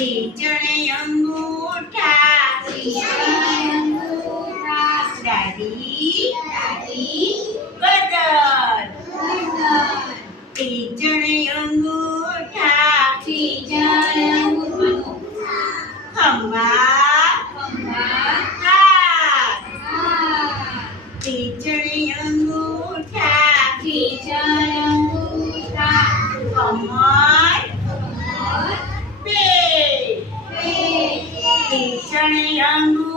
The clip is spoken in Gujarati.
ત્રીજણે અંગૂઠા દાદી ગદર ત્રીજણે અંગૂઠા ખંભા હાથ ત્રીજણે અંગૂઠા કમર પેટ ત્રીજણે અંગૂઠા